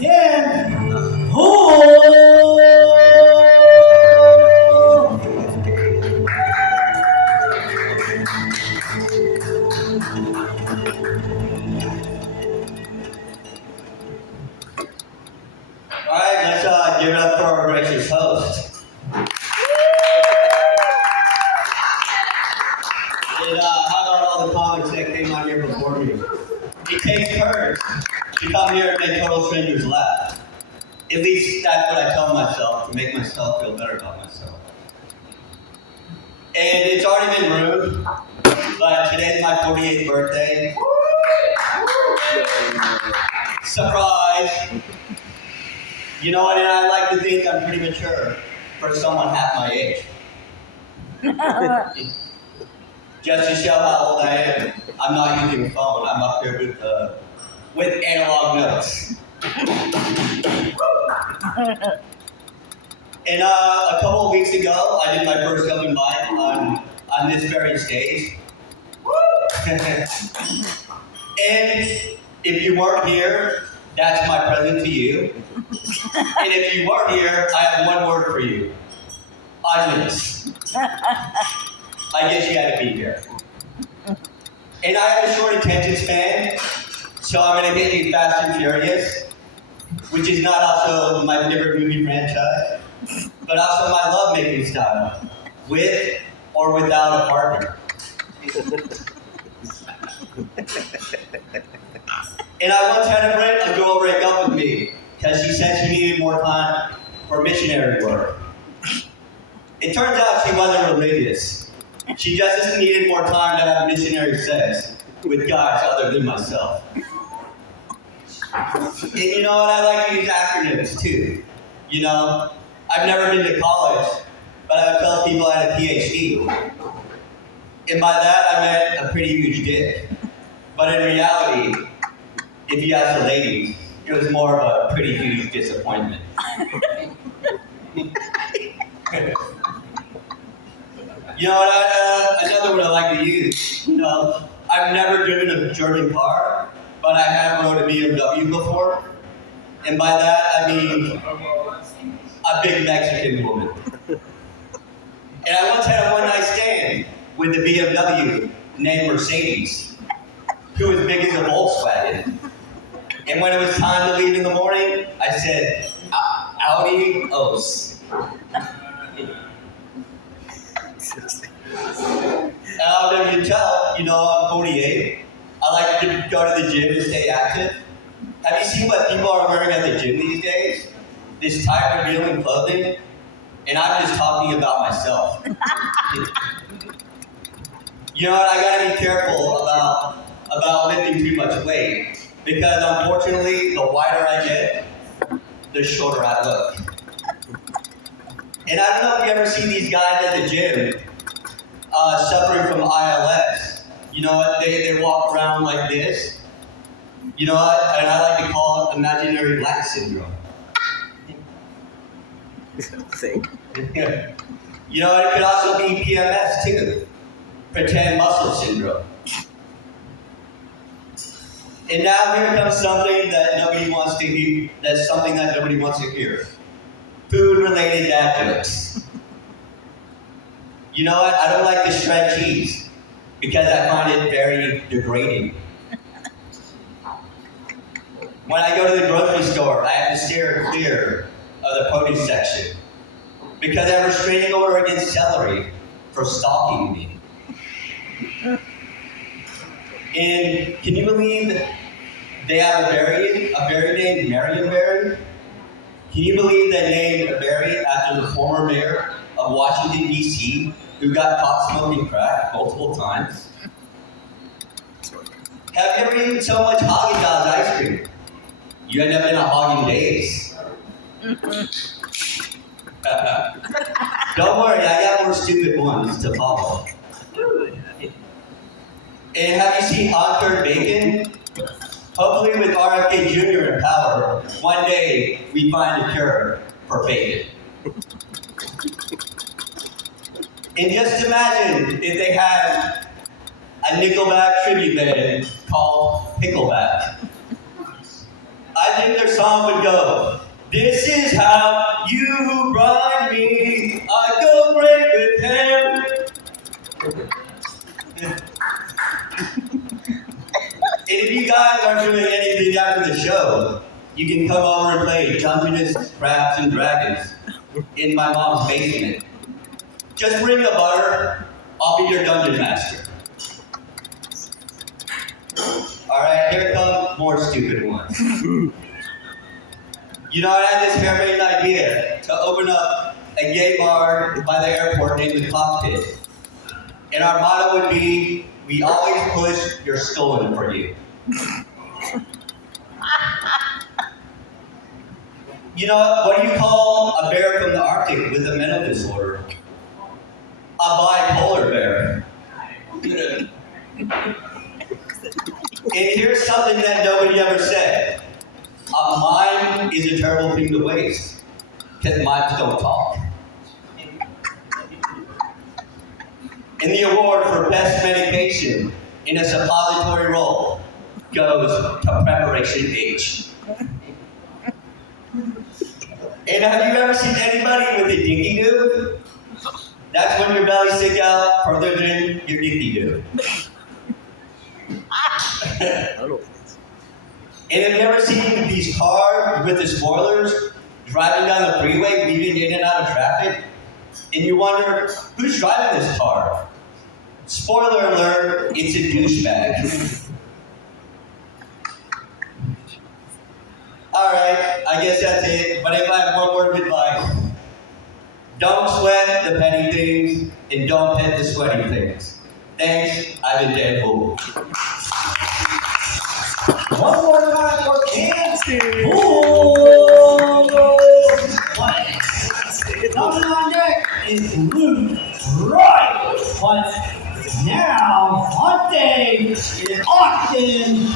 Yeah. Oh. All right, let's give it up for our gracious host. And how about all the comics that came on here before me? It takes courage to come here and make total strangers laugh. At least that's what I tell myself to make myself feel better about myself. And it's already been rude, but today's my 48th birthday. Surprise! You know what? And I like to think I'm pretty mature for someone half my age. Just to show how old I am, I'm not using a phone. I'm up here with analog notes. And a couple of weeks ago, I did my first open mic on this very stage. And if you weren't here, that's my present to you. And if you weren't here, I have one word for you. Audience. I guess you had to be here. And I have a short attention span, so I'm going to get you Fast and Furious, which is not also my favorite movie franchise, but also my love-making style, with or without a partner. And I once had a girl break up with me because she said she needed more time for missionary work. It turns out she wasn't religious. She just needed more time to have missionary sex with guys other than myself. And you know what? I like to use acronyms too. You know, I've never been to college, but I would tell people I had a PhD. And by that, I meant a pretty huge dick. But in reality, if you ask the ladies, it was more of a pretty huge disappointment. You know what? Another one I like to use. You know, I've never driven a German car, but I have rode a BMW before. And by that, I mean a big Mexican woman. And I once had a one-night stand with a BMW named Mercedes, who was big as a Volkswagen. And when it was time to leave in the morning, I said, Audi Os. I'll never tell, you know, I'm 48. I like to go to the gym and stay active. Have you seen what people are wearing at the gym these days? This tight revealing clothing? And I'm just talking about myself. You know what, I gotta be careful about lifting too much weight. Because unfortunately, the wider I get, the shorter I look. And I don't know if you ever see these guys at the gym suffering from ILS. You know what? They walk around like this. You know what? And I like to call it imaginary black syndrome. You know what? It could also be PMS too. Pretend muscle syndrome. And now here comes something that nobody wants to hear. That's something that nobody wants to hear. Food-related dad jokes. You know what? I don't like to shred cheese because I find it very degrading. When I go to the grocery store, I have to steer clear of the produce section because I have a restraining order against celery for stalking me. And can you believe that they have a berry named Marionberry? Can you believe they named a berry after the former mayor of Washington, D.C., who got caught smoking crack multiple times? Have you ever eaten so much Haagen-Dazs ice cream? You end up in a Haagen-Dazs. Don't worry, I got more stupid ones to follow. And have you seen Odd Bacon? Hopefully with RFK Jr. in power, one day we find a cure for bacon. And just imagine if they had a Nickelback tribute band called Pickleback. I think their song would go, "This is how you ride me. I go great with him." And if you guys aren't doing anything after the show, you can come over and play Dungeons, Dragons, and Dragons in my mom's basement. Just bring a butter. I'll be your dungeon master. All right, here come more stupid ones. You know, I had this harebrained idea to open up a gay bar by the airport named the Cockpit. And our motto would be, "We always push your stolen for you." You know, what do you call a bear from the Arctic with a mental disorder? A bipolar bear. And here's something that nobody ever said. A mime is a terrible thing to waste, because mimes don't talk. And the award for best medication in a suppository role goes to Preparation H. And have you ever seen anybody with a dinky do? That's when your belly sticks out further than your dinky do. And have you ever seen these cars with the spoilers driving down the freeway, weaving in and out of traffic? And you wonder, who's driving this car? Spoiler alert, it's a douchebag. Alright, I guess that's it. But if I have one word of advice, don't sweat the petty things and don't pet the sweaty things. Thanks, I've been Deadpool. One more time for Kansas. Coming on deck is Luke Right. But now on stage is Austin.